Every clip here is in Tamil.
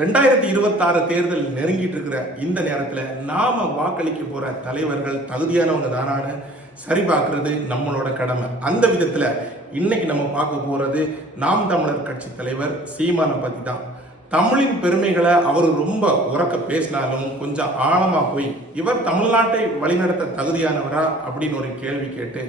2026 தேர்தல் நெருங்கிட்டு இருக்கிற இந்த நேரத்தில் நாம வாக்களிக்க போற தலைவர்கள் தகுதியானவங்க தானான்னு சரி பார்க்கறது நம்மளோட கடமை. அந்த விதத்தில் இன்னைக்கு நம்ம பார்க்க போறது நாம் தமிழர் கட்சி தலைவர் சீமானை பத்தி தான். தமிழின் பெருமைகளை அவர் ரொம்ப உறக்க பேசினாலும் கொஞ்சம் ஆழமா போய் இவர் தமிழ்நாட்டை வழிநடத்த தகுதியானவரா அப்படின்னு ஒரு கேள்வி கேட்டு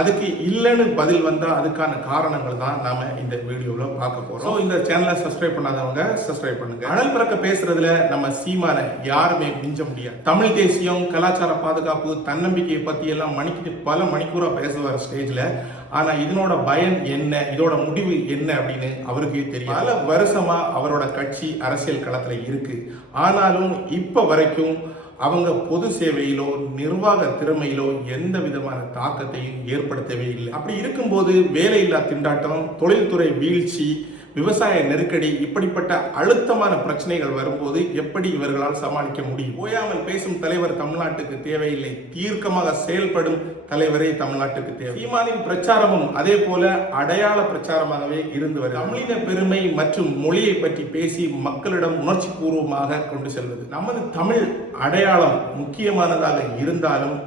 அதுக்கு இல்லைன்னு பதில் வந்தா அதுக்கான காரணங்கள் தான் நாம இந்த வீடியோல பார்க்க போறோம். இந்த சேனலை சப்ஸ்கிரைப் பண்ணாதவங்க சப்ஸ்கிரைப் பண்ணுங்க. அனல் பறக்க பேசுறதுல நம்ம சீமானை யாருமே மிஞ்ச முடியாது. தமிழ் தேசியம், கலாச்சார பாதுகாப்பு, தன்னம்பிக்கையை பத்தி எல்லாம் பல மணிக்கூரா பேசுவார் ஸ்டேஜ்ல. ஆனா இதனோட பயன் என்ன, இதோட முடிவு என்ன அப்படின்னு அவருக்கே தெரியும். பல வருஷமா அவரோட கட்சி அரசியல் களத்துல இருக்கு. ஆனாலும் இப்ப வரைக்கும் அவங்க பொது சேவையிலோ நிர்வாக திறமையிலோ எந்த விதமான தாக்கத்தையும் ஏற்படுத்தவே இல்லை. அப்படி இருக்கும்போது வேலையில்லா திண்டாட்டம், தொழில்துறை வீழ்ச்சி, விவசாய நெருக்கடி, இப்படிப்பட்ட அழுத்தமான பிரச்சனைகள் வரும்போது எப்படி இவர்களால் சமாளிக்க முடியும்? ஓயாமல் பேசும் தலைவர் தமிழ்நாட்டுக்கு தேவையில்லை, தீர்க்கமாக செயல்படும் தலைவரே தமிழ்நாட்டுக்கு தேவை. சீமானின் பிரச்சாரமும் அதே போல அடையாள பிரச்சாரமாகவே இருந்து வருகிறது. தமிழின பெருமை மற்றும் மொழியை பற்றி பேசி மக்களிடம் உணர்ச்சி பூர்வமாக கொண்டு செல்வது. நமது தமிழ் அடையாளம் முக்கியமானதாக இருந்தாலும்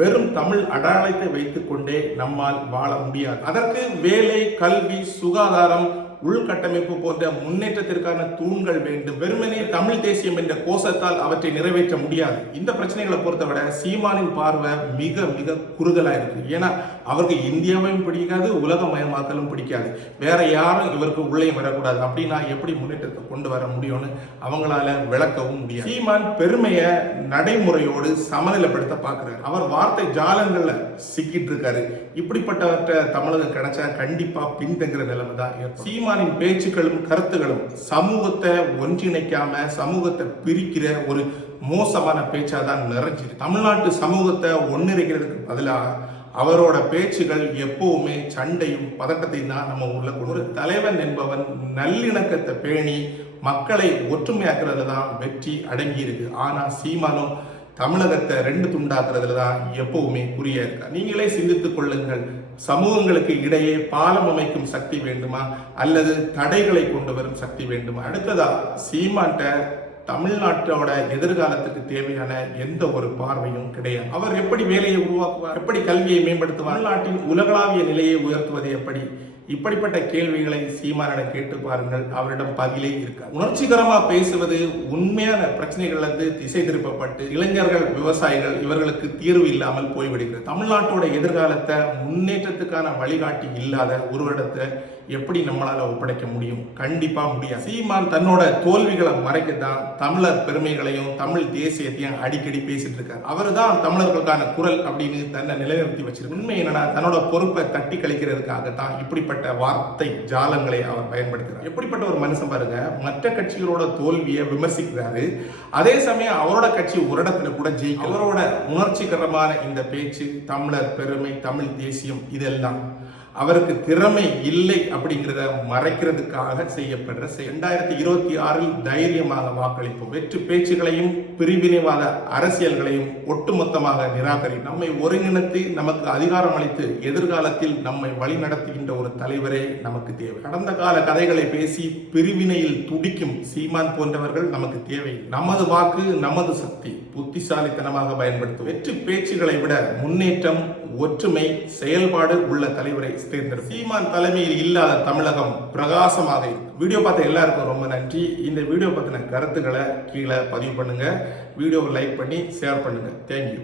வெறும் தமிழ் அடையாளத்தை வைத்துக் கொண்டே நம்மால் வாழ முடியாது. அதற்கு வேலை, கல்வி, சுகாதாரம், உள்கட்டமைப்பு போன்ற முன்னேற்றத்திற்கான தூண்கள் வேண்டும். வெறுமனே தமிழ் தேசியம் என்ற கோஷத்தால் அவற்றை நிறைவேற்ற முடியாது. இந்த பிரச்சனைகளை பொறுத்தவரை சீமானின் பார்வை மிக மிக குறுகலா இருக்கு. ஏன்னா அவருக்கு இந்தியாவையும் பிடிக்காது, உலகமயமாக்கலும் பிடிக்காது. வேற யாரும் இவருக்கு உள்ளே வரக்கூடாது. அப்படின்னா எப்படி முன்னேற்றத்தை கொண்டு வர முடியும்னு அவங்களால விளக்கவும் முடியாது. சீமான் பெருமையை நடைமுறையோடு சமநிலைப்படுத்த பார்க்கிறார். அவர் வார்த்தை ஜாலங்கள்ல சிக்கிட்டு இருக்காரு. இப்படிப்பட்டவற்றை தமிழகம் கிடைச்சா கண்டிப்பா பின்தங்குற நிலைமை தான் ஏற்படும். சீமானின் பேச்சுக்களும் கருத்துக்களும் சமூகத்தை ஒன்றிணைக்காம சமூகத்தை பிரிக்கிற ஒரு மோசமான பேச்சாதான் நிறைஞ்சிருக்கு. தமிழ்நாட்டு சமூகத்தை ஒன்றிணைக்கிறதுக்கு பதிலாக அவரோட பேச்சுகள் எப்பவுமே சண்டையும் பதட்டத்தையும் தான் நம்ம உள்ள. ஒரு தலைவன் என்பவன் நல்லிணக்கத்தை பேணி மக்களை ஒற்றுமையாக்குறதுல தான் வெற்றி அடங்கி இருக்கு. ஆனா சீமானும் தமிழகத்தை ரெண்டு துண்டாக்குறதுல தான் எப்பவுமே குறியா இருக்கா. நீங்களே சிந்தித்துக் கொள்ளுங்கள். சமூகங்களுக்கு இடையே பாலம் அமைக்கும் சக்தி வேண்டுமா அல்லது தடைகளை கொண்டு வரும் சக்தி வேண்டுமா? அடுத்ததா சீமான்ட்ட தமிழ்நாட்டோட எதிர்காலத்துக்கு தேவையான எந்த ஒரு பார்வையும் கிடையாது. அவர் எப்படி வேலையை உருவாக்குவார், எப்படி கல்வியை மேம்படுத்துவார், தமிழ்நாட்டின் உலகளாவிய நிலையை உயர்த்துவது எப்படி? இப்படிப்பட்ட கேள்விகளை சீமானிடம் கேட்டு பாருங்கள், அவரிடம் பதிலே இருக்க. உணர்ச்சிகரமா பேசுவது உண்மையான பிரச்சனைகள்ல இருந்து திசை திருப்பப்பட்டு இளைஞர்கள், விவசாயிகள் இவர்களுக்கு தீர்வு இல்லாமல் போய்விடுகிறது. தமிழ்நாட்டோட எதிர்காலத்தை முன்னேற்றத்துக்கான வழிகாட்டி இல்லாத ஒருவரிடத்தை எப்படி நம்மளால ஒப்படைக்க முடியும்? கண்டிப்பா முடியாது. சீமான் தன்னோட தோல்விகளை மறைக்கத்தான் தமிழர் பெருமைகளையும் தமிழ் தேசியத்தையும் அடிக்கடி பேசிட்டு இருக்காரு. அவர் தான் தமிழர்களுக்கான குரல் அப்படின்னு தன்னை நிலைநிறுத்தி வச்சிருக்கு. உண்மை என்னன்னா தன்னோட பொறுப்பை தட்டி கழிக்கிறதுக்காகத்தான் இப்படிப்பட்ட வார்த்தை ஜாலங்களை அவர் பயன்படுத்துறார். எப்படிப்பட்ட ஒரு மனுஷன் பாருங்க. மற்ற கட்சிகளோட தோல்வியை விமர்சிக்கிறாரு, அதே சமயம் அவரோட கட்சி ஒரு இடத்துல கூட ஜெயிக்க. அவரோட உணர்ச்சிகரமான இந்த பேச்சு, தமிழர் பெருமை, தமிழ் தேசியம், இதெல்லாம் அவருக்கு திறமை இல்லை அப்படிங்கிறத மறைக்கிறதுக்காக செய்யப்படுற 2026 தைரியமாக வாக்களிப்போம். வெற்று பேச்சுகளையும் பிரிவினைவாத அரசியல்களையும் ஒட்டுமொத்தமாக நிராகரி நம்மை ஒருங்கிணைத்து நமக்கு அதிகாரம் அளித்து எதிர்காலத்தில் நம்மை வழிநடத்துகின்ற ஒரு தலைவரே நமக்கு தேவை. கடந்த கால கதைகளை பேசி பிரிவினையில் துடிக்கும் சீமான் போன்றவர்கள் நமக்கு தேவை. நமது வாக்கு நமது சக்தி, புத்திசாலித்தனமாக பயன்படுத்தும். வெற்று பேச்சுகளை விட முன்னேற்றம், ஒற்றுமை, செயல்பாடு உள்ள தலைவரை தேர்ந்தெடுக்கும். சீமான் தலைமையில் இல்லாத தமிழகம் பிரகாசமாக இருக்கும். வீடியோ பார்த்த எல்லாருக்கும் ரொம்ப நன்றி. இந்த வீடியோ பத்தின கருத்துக்களை கீழே பதிவு பண்ணுங்க. வீடியோவை லைக் பண்ணி ஷேர் பண்ணுங்க. தேங்க்யூ.